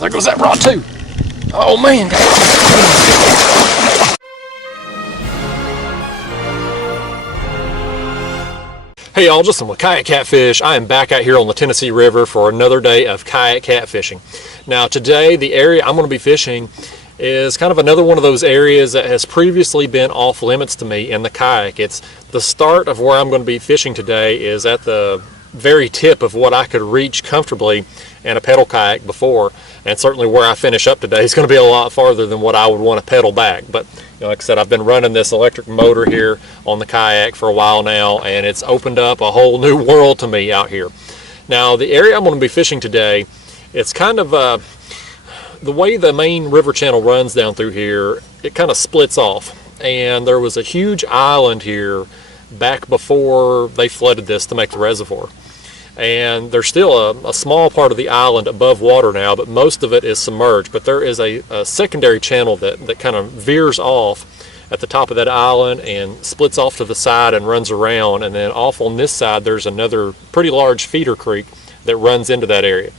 there goes that rod too. Oh man. Hey y'all, Justin with Kayak Catfish. I am back out here on the Tennessee River for another day of kayak catfishing. Now today, the area I'm going to be fishing is kind of another one of those areas that has previously been off limits to me in the kayak. It's the start of where I'm going to be fishing today is at the very tip of what I could reach comfortably in a pedal kayak before, and certainly where I finish up today is going to be a lot farther than what I would want to pedal back. But you know, like I said, I've been running this electric motor here on the kayak for a while now, and it's opened up a whole new world to me out here. Now the area I'm going to be fishing today, it's kind of the way the main river channel runs down through here, it kind of splits off, and there was a huge island here back before they flooded this to make the reservoir. And there's still a small part of the island above water now, but most of it is submerged. But there is a secondary channel that kind of veers off at the top of that island and splits off to the side and runs around. And then off on this side, there's another pretty large feeder creek that runs into that area.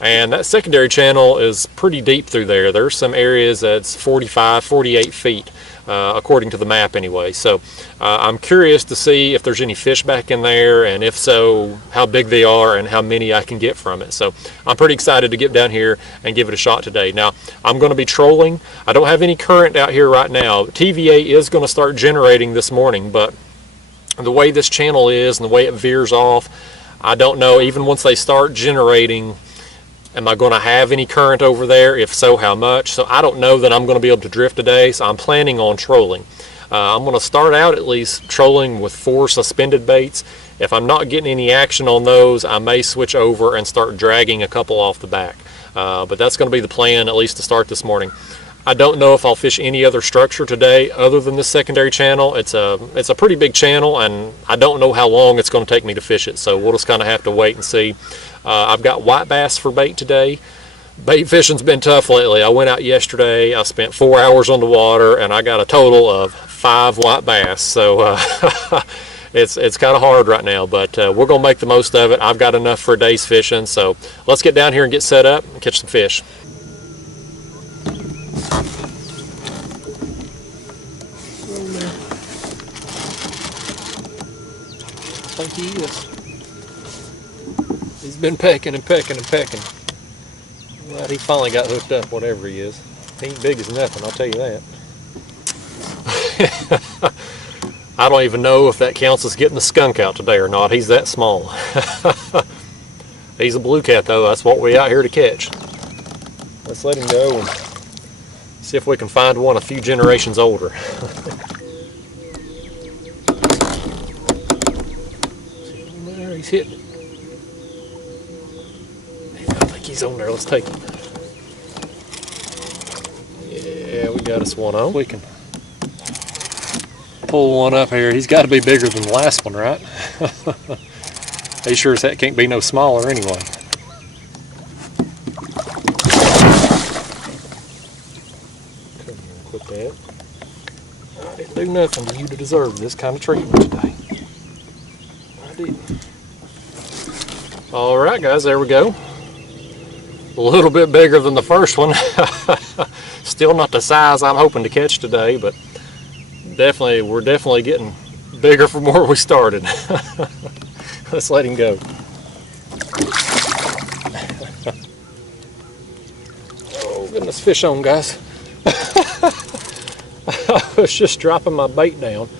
And that secondary channel is pretty deep through there. There's some areas that's 45, 48 feet. According to the map anyway. So I'm curious to see if there's any fish back in there, and if so, how big they are and how many I can get from it. So I'm pretty excited to get down here and give it a shot today. Now I'm going to be trolling. I don't have any current out here right now. TVA is going to start generating this morning, but the way this channel is and the way it veers off, I don't know, even once they start generating, am I going to have any current over there? If so, how much? So I don't know that I'm going to be able to drift today, so I'm planning on trolling. I'm going to start out at least trolling with 4 suspended baits. If I'm not getting any action on those, I may switch over and start dragging a couple off the back. But that's going to be the plan, at least to start this morning. I don't know if I'll fish any other structure today other than this secondary channel. It's a pretty big channel, and I don't know how long it's going to take me to fish it, so we'll just kind of have to wait and see. I've got white bass for bait today. Bait fishing's been tough lately. I went out yesterday, I spent 4 hours on the water, and I got a total of 5 white bass. So it's kind of hard right now, but we're going to make the most of it. I've got enough for a day's fishing, so let's get down here and get set up and catch some fish. I think he is. He's been pecking and pecking and pecking. Well, he finally got hooked up, whatever he is. He ain't big as nothing, I'll tell you that. I don't even know if that counts as getting the skunk out today or not. He's that small. He's a blue cat though, that's what we're out here to catch. Let's let him go and see if we can find one a few generations older. There, he's hitting it. I think he's on there. Let's take him. Yeah, we got us one on. We can pull one up here. He's got to be bigger than the last one, right? He sure as heck can't be no smaller anyway. Quit that. I didn't do nothing to you to deserve this kind of treatment today. I didn't. Alright guys, there we go. A little bit bigger than the first one. Still not the size I'm hoping to catch today, but we're definitely getting bigger from where we started. Let's let him go. Oh goodness, fish on guys. I was just dropping my bait down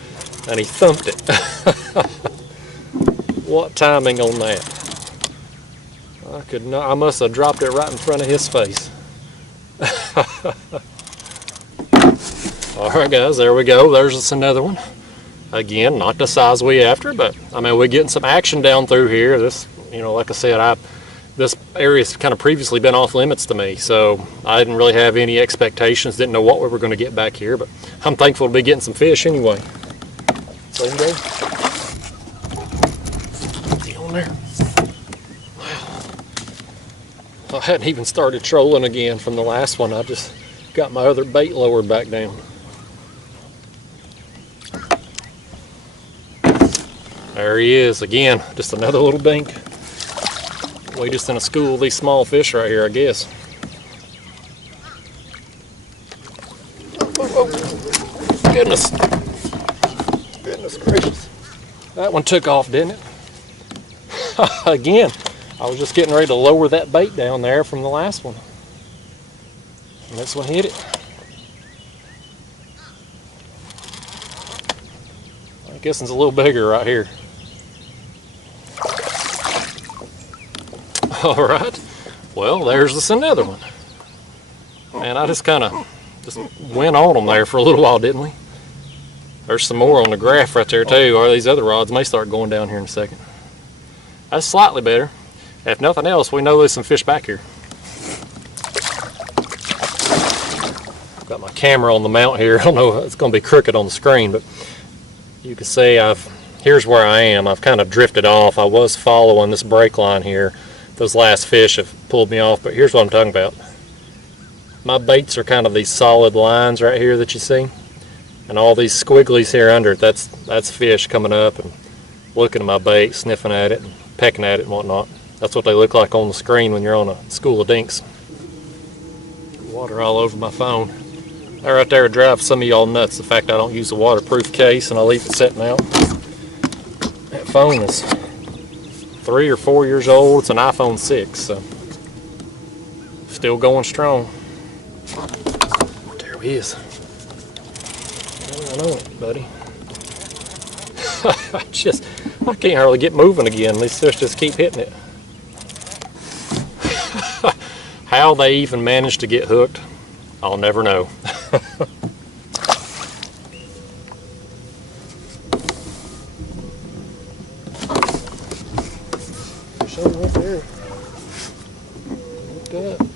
and he thumped it. What timing on that? I must have dropped it right in front of his face. Alright guys, there we go. There's just another one. Again, not the size we after, but I mean, we're getting some action down through here. This, you know, like I said, this area's kind of previously been off limits to me, so I didn't really have any expectations, didn't know what we were going to get back here, but I'm thankful to be getting some fish anyway. So there you go. Is he on there? I hadn't even started trolling again from the last one. I just got my other bait lowered back down. There he is again, just another little dink. We just in a school of these small fish right here, I guess. Goodness. Goodness gracious. That one took off, didn't it? Again, I was just getting ready to lower that bait down there from the last one. And this one hit it. I guess it's a little bigger right here. All right. Well, there's another one. And I just kind of went on them there for a little while, didn't we? There's some more on the graph right there too, or these other rods may start going down here in a second. That's slightly better. If nothing else, we know there's some fish back here. Got my camera on the mount here. I don't know, it's going to be crooked on the screen, but you can see here's where I am. I've kind of drifted off. I was following this break line here. Those last fish have pulled me off, but here's what I'm talking about. My baits are kind of these solid lines right here that you see. And all these squigglies here under it, that's fish coming up and looking at my bait, sniffing at it, and pecking at it and whatnot. That's what they look like on the screen when you're on a school of dinks. Water all over my phone. That right there drives some of y'all nuts, the fact I don't use a waterproof case and I leave it sitting out. That phone is 3 or 4 years old. It's an iPhone 6, so still going strong. There he is. I know it, buddy. I can't hardly get moving again. These fish just keep hitting it. How they even manage to get hooked, I'll never know. Show me right there. Look up.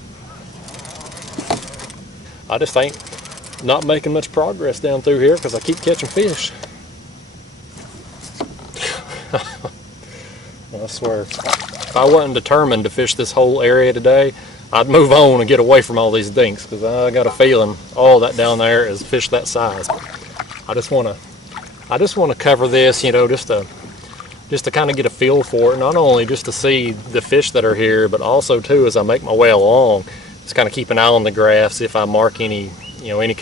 I just ain't not making much progress down through here because I keep catching fish. I swear, if I wasn't determined to fish this whole area today, I'd move on and get away from all these dinks because I got a feeling all that down there is fish that size. But I just want to cover this, you know, just to kind of get a feel for it. Not only just to see the fish that are here, but also too as I make my way along, just kind of keep an eye on the graph, see if I mark any, you know, any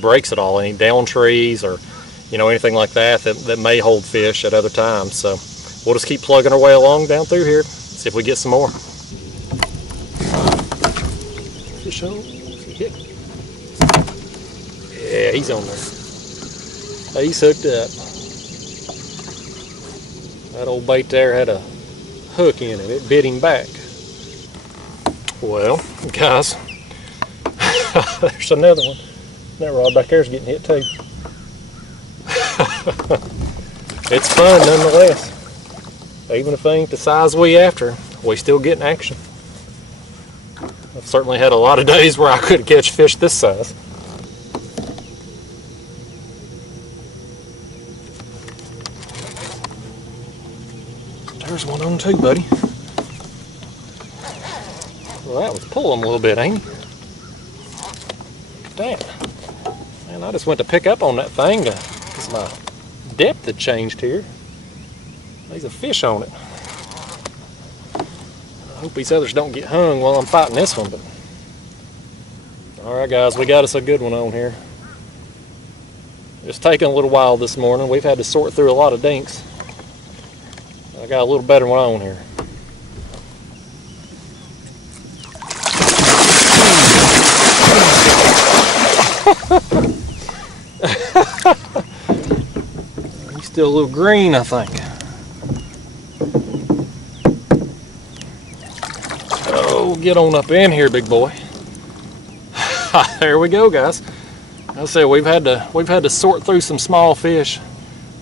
breaks at all, any down trees or, you know, anything like that may hold fish at other times. So we'll just keep plugging our way along down through here, see if we get some more. Fish on. Yeah, he's on there. He's hooked up. That old bait there had a hook in it. It bit him back. Well, guys, there's another one. That rod back there is getting hit too. It's fun nonetheless. Even if they ain't the size we after, we still getting action. I've certainly had a lot of days where I couldn't catch fish this size. There's one on them too, buddy. Well, that was pulling a little bit, ain't he? Look at that. Man, I just went to pick up on that thing because my depth had changed here. There's a fish on it. I hope these others don't get hung while I'm fighting this one. But alright guys, we got us a good one on here. It's taken a little while this morning. We've had to sort through a lot of dinks. I got a little better one on here. He's still a little green, I think. Oh, get on up in here, big boy. There we go, guys. I said we've had to sort through some small fish,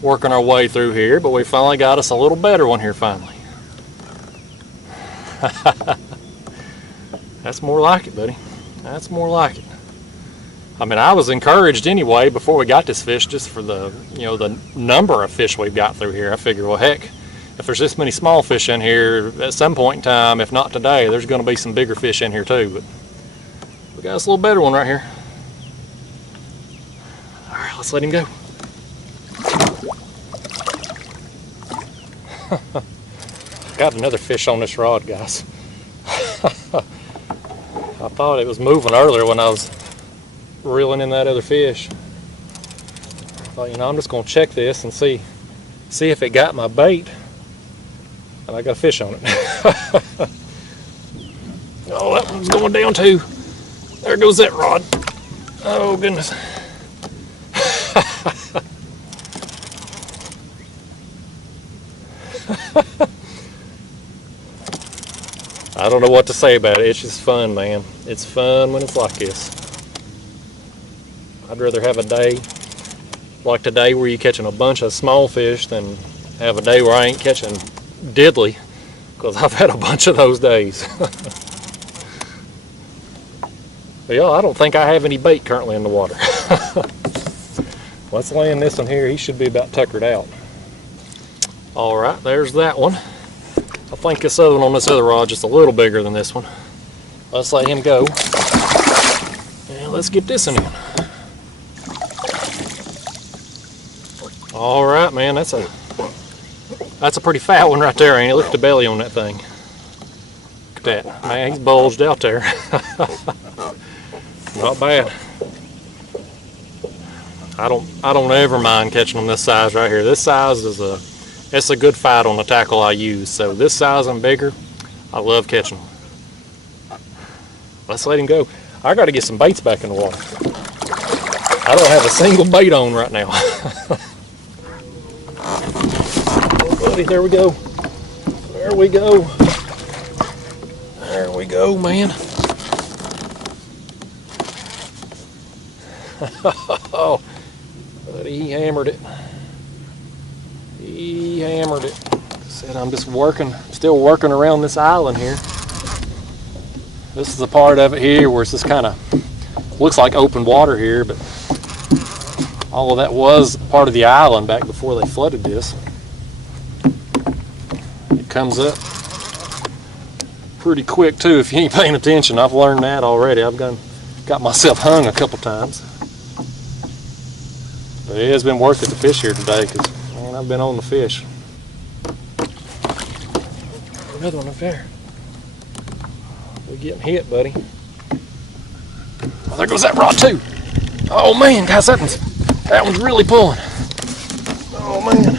working our way through here, but we finally got us a little better one here finally. That's more like it, buddy. That's more like it. I mean, I was encouraged anyway before we got this fish, just for the, you know, the number of fish we've got through here. I figured, well, heck, if there's this many small fish in here, at some point in time, if not today, there's going to be some bigger fish in here too. But we got us a little better one right here. All right, let's let him go. Got another fish on this rod, guys. I thought it was moving earlier when I was reeling in that other fish. Well, you know, I'm just gonna check this and see if it got my bait, and I got a fish on it. Oh, that one's going down too. There goes that rod. Oh goodness. I don't know what to say about it. It's just fun, man. It's fun when it's like this. I'd rather have a day like today where you're catching a bunch of small fish than have a day where I ain't catching diddly, because I've had a bunch of those days. But yeah, I don't think I have any bait currently in the water. Let's land this one here. He should be about tuckered out. All right, there's that one. I think this other one on this other rod just a little bigger than this one. Let's let him go. And let's get this one in. All right, man, that's a pretty fat one right there, ain't it? Look at the belly on that thing. Look at that, man, he's bulged out there. Not bad. I don't ever mind catching them this size right here. This size is it's a good fight on the tackle I use. So this size and bigger, I love catching them. Let's let him go. I got to get some baits back in the water. I don't have a single bait on right now. Oh, buddy, there we go. There we go. There we go, man. Oh, buddy, he hammered it. He hammered it. Said I'm just still working around this island here. This is the part of it here where it's just kind of looks like open water here, but all of that was part of the island back before they flooded this. It comes up pretty quick too if you ain't paying attention. I've learned that already. I've got myself hung a couple times. But it has been worth it to fish here today because, man, I've been on the fish. Another one up there. We're getting hit, buddy. Oh, there goes that rod too. Oh man, guys, that one's really pulling. Oh man. I'm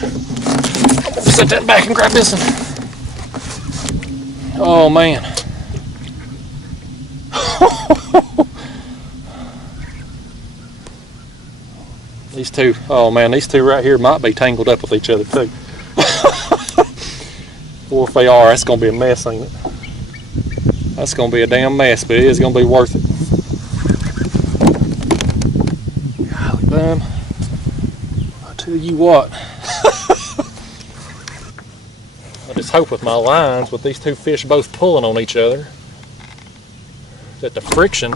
gonna set that back and grab this one. Oh man. These two, oh man, these two right here might be tangled up with each other too. Or if they are, that's going to be a mess, ain't it? That's going to be a damn mess, but it is going to be worth it. Golly, bum. I tell you what. I just hope with my lines, with these two fish both pulling on each other, that the friction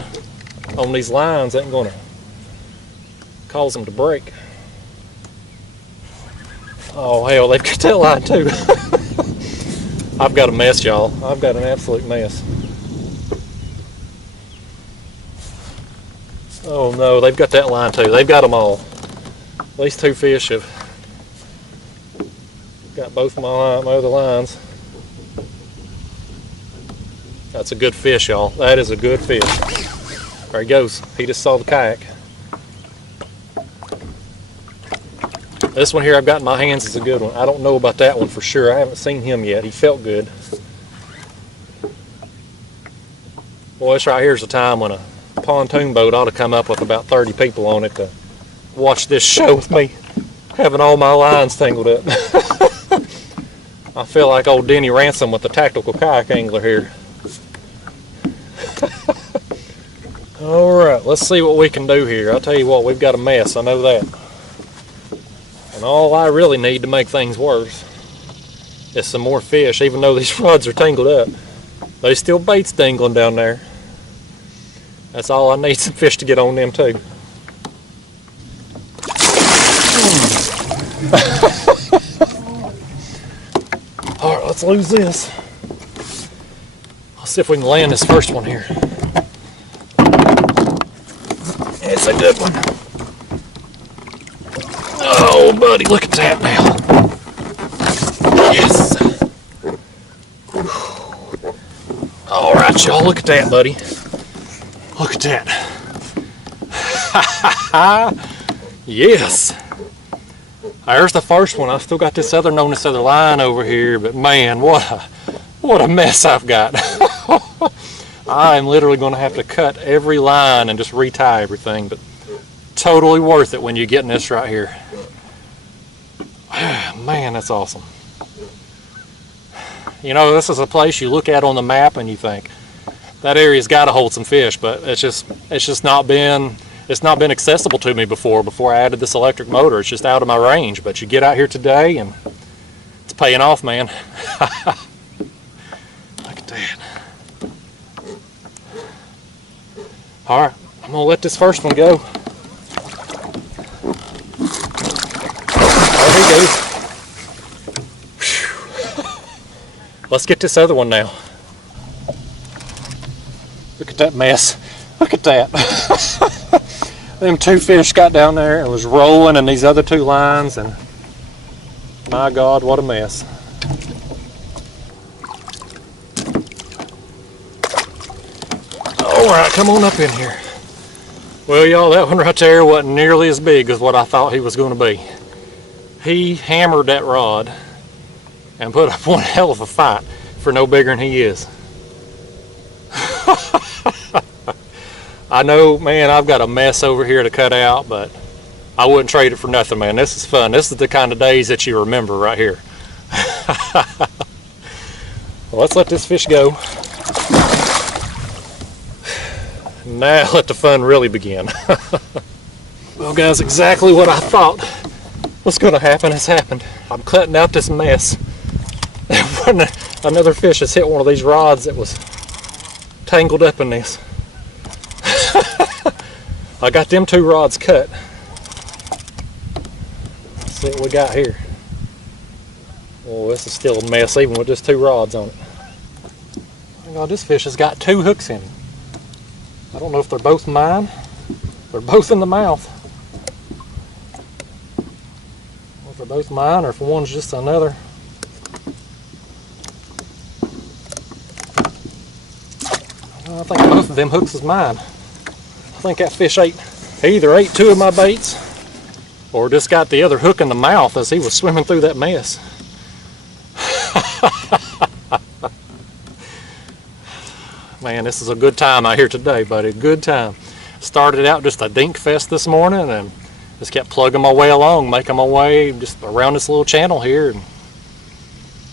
on these lines ain't going to cause them to break. Oh hell, they've got that line too. I've got a mess, y'all. I've got an absolute mess. Oh no, they've got that line too. They've got them all. These two fish have got both my other lines. That's a good fish, y'all. That is a good fish. There he goes. He just saw the kayak. This one here I've got in my hands is a good one. I don't know about that one for sure. I haven't seen him yet. He felt good. Boy, this right here is a time when a pontoon boat ought to come up with about 30 people on it to watch this show with me having all my lines tangled up. I feel like old Denny Ransom with the tactical kayak angler here. Alright, let's see what we can do here. I'll tell you what, we've got a mess, I know that. And all I really need to make things worse is some more fish. Even though these rods are tangled up, there's still baits dangling down there. That's all I need, some fish to get on them too. Alright, let's lose this. Let's see if we can land this first one here. It's a good one. Oh, buddy, look at that now. Yes. All right, y'all, look at that, buddy. Look at that. Yes. There's the first one. I've still got this other line over here, but man, what a mess I've got. I am literally going to have to cut every line and just retie everything, but totally worth it when you're getting this right here. Man, that's awesome. You know, this is a place you look at on the map and you think that area's got to hold some fish, but it's just not been accessible to me before I added this electric motor. It's just out of my range. But you get out here today and it's paying off, man. Look at that. All right, I'm gonna let this first one go. There he goes. Let's get this other one now. Look at that mess. Look at that. Them two fish got down there and was rolling in these other two lines, and my God, what a mess. All right, come on up in here. Well, y'all, that one right there wasn't nearly as big as what I thought he was going to be. He hammered that rod and put up one hell of a fight for no bigger than he is. I know, man, I've got a mess over here to cut out, but I wouldn't trade it for nothing, man. This is fun. This is the kind of days that you remember right here. Well, let's let this fish go. Now let the fun really begin. Well, guys, exactly what I thought was going to happen has happened. I'm cutting out this mess. Another fish has hit one of these rods that was tangled up in this. I got them two rods cut. Let's see what we got here. Oh, this is still a mess even with just two rods on it. Oh God, this fish has got two hooks in him. I don't know if they're both mine. They're both in the mouth. If they're both mine or if one's just another. I think both of them hooks is mine. I think that fish either ate two of my baits or just got the other hook in the mouth as he was swimming through that mess. Man, this is a good time out here today, buddy. Good time. Started out just a dink fest this morning and just kept plugging my way along, making my way just around this little channel here and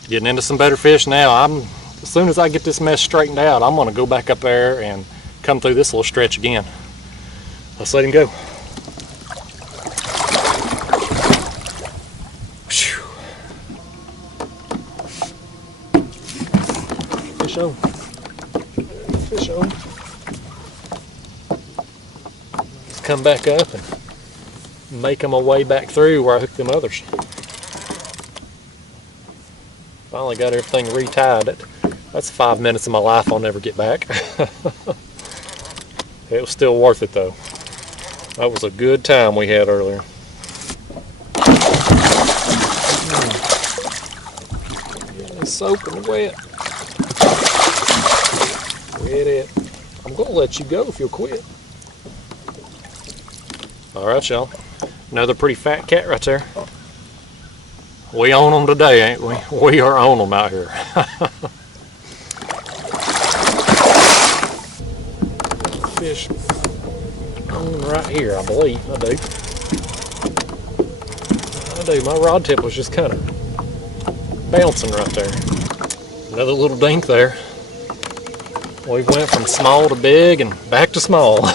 getting into some better fish now. As soon as I get this mess straightened out, I'm going to go back up there and come through this little stretch again. Let's let him go. Fish on. Fish on. Let's come back up and make my way back through where I hooked them others. Finally got everything retied. That's 5 minutes of my life I'll never get back. It was still worth it though. That was a good time we had earlier. It's soaking wet. Quit it. I'm gonna let you go if you'll quit. Alright, y'all. Another pretty fat cat right there. We own them today, ain't we? We are on them out here. Fish on right here, I believe. I do. My rod tip was just kind of bouncing right there. Another little dink there. We went from small to big and back to small.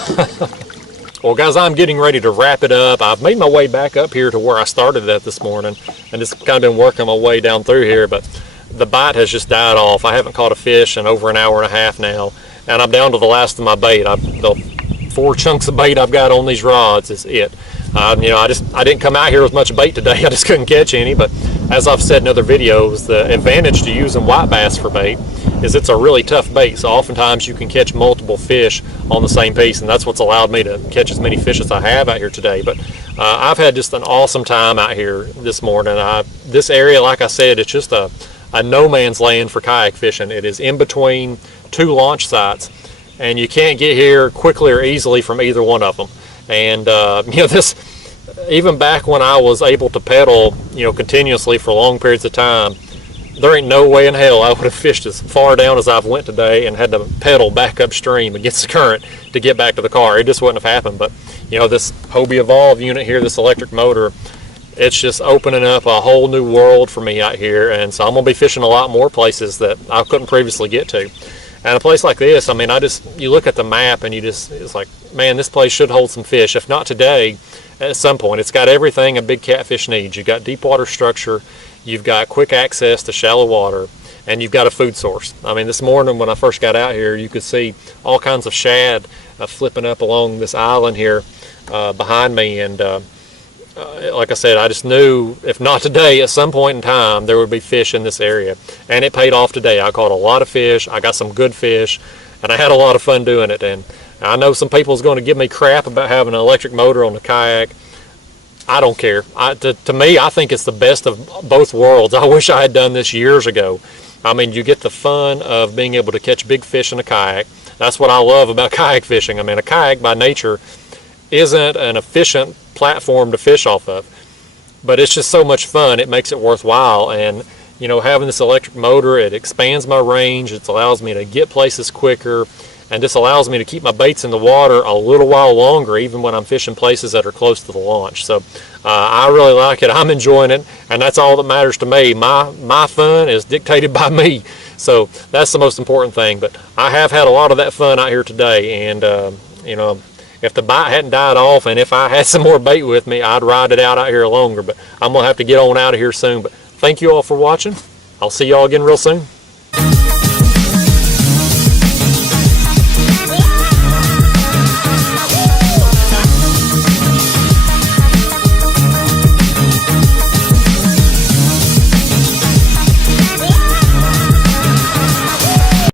Well, guys, I'm getting ready to wrap it up. I've made my way back up here to where I started at this morning and just kind of been working my way down through here, but the bite has just died off. I haven't caught a fish in over an hour and a half now, and I'm down to the last of my bait. The 4 chunks of bait I've got on these rods is it. I didn't come out here with much bait today. I just couldn't catch any, but as I've said in other videos, the advantage to using white bass for bait is it's a really tough bait, so oftentimes you can catch multiple fish on the same piece, and that's what's allowed me to catch as many fish as I have out here today. But I've had just an awesome time out here this morning. This area, like I said, it's just a no man's land for kayak fishing. It is in between 2 launch sites, and you can't get here quickly or easily from either one of them. And even back when I was able to pedal, continuously for long periods of time, there ain't no way in hell I would have fished as far down as I've went today and had to pedal back upstream against the current to get back to the car. It just wouldn't have happened. But this Hobie Evolve unit here, this electric motor, it's just opening up a whole new world for me out here, and so I'm gonna be fishing a lot more places that I couldn't previously get to. And a place like this, I mean, you look at the map and it's like, man, this place should hold some fish. If not today, at some point. It's got everything a big catfish needs. You've got deep water structure, you've got quick access to shallow water, and you've got a food source. I mean, this morning when I first got out here, you could see all kinds of shad flipping up along this island here behind me, and like I said, I just knew if not today, at some point in time, there would be fish in this area. And it paid off today. I caught a lot of fish, I got some good fish, and I had a lot of fun doing it. And I know some people's going to give me crap about having an electric motor on the kayak. I don't care. To me, I think it's the best of both worlds. I wish I had done this years ago. I mean, you get the fun of being able to catch big fish in a kayak. That's what I love about kayak fishing. I mean, a kayak by nature isn't an efficient platform to fish off of, but it's just so much fun. It makes it worthwhile. And having this electric motor, it expands my range. It allows me to get places quicker, and this allows me to keep my baits in the water a little while longer, even when I'm fishing places that are close to the launch. So I really like it. I'm enjoying it, and that's all that matters to me. My fun is dictated by me, so that's the most important thing. But I have had a lot of that fun out here today, and if the bite hadn't died off and if I had some more bait with me, I'd ride it out here longer. But I'm going to have to get on out of here soon. But thank you all for watching. I'll see y'all again real soon.